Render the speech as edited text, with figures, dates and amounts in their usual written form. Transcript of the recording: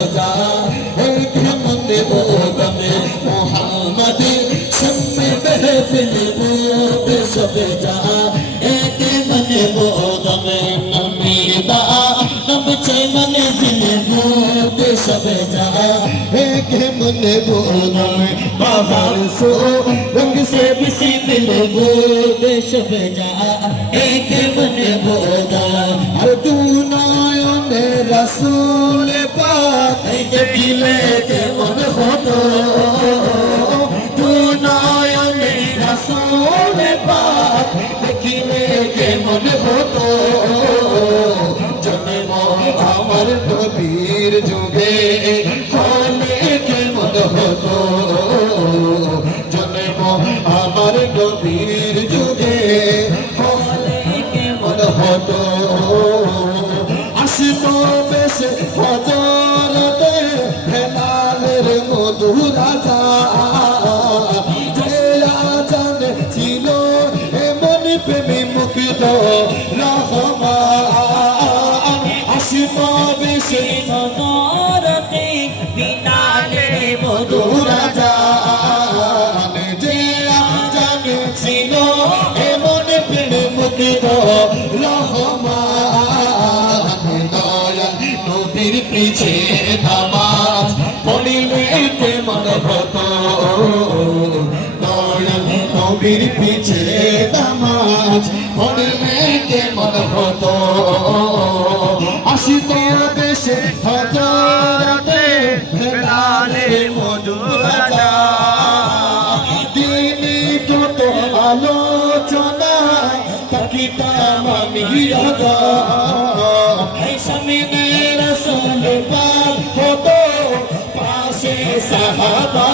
एक मन बोल में मोहम्मद सब महफिल बोल सब जा एक मन बोल में अमीदा नबचे मन दिल बोल सब जा एक मन बोल में बाहर सो रंग से बिसी दिल बोल सब जा एक मन बोल हर तू नायन रसूल पाक दिले के मन होतो तू नायन रसूल पाक दिले के मन होतो जन्म আমার নবীর যুগে হলে के मन होतो जन्म আমার নবীর যুগে হলে के मन होतो আশিকো বেশে হযরতে হেলালের মধু রাজা জেলা জান ছিল এমন প্রেমে মুগ্ধ রহমান আশিকো বেশে হযরতে হেলালের মধু রাজা জেলা জান ছিল এমন প্রেমে মুগ্ধ রহমান নবীর পিছে নামাজ পড়িলে কে মন হতো নবীর পিছে নামাজ পড়িলে কে মন হতো আশিক দেশে হযরতে হেলালের মধু রাজা তিনি যত আলোচনা তাকিতাম আমি রাজা সামনে রসুল পাক হতো পাশে সাহাবা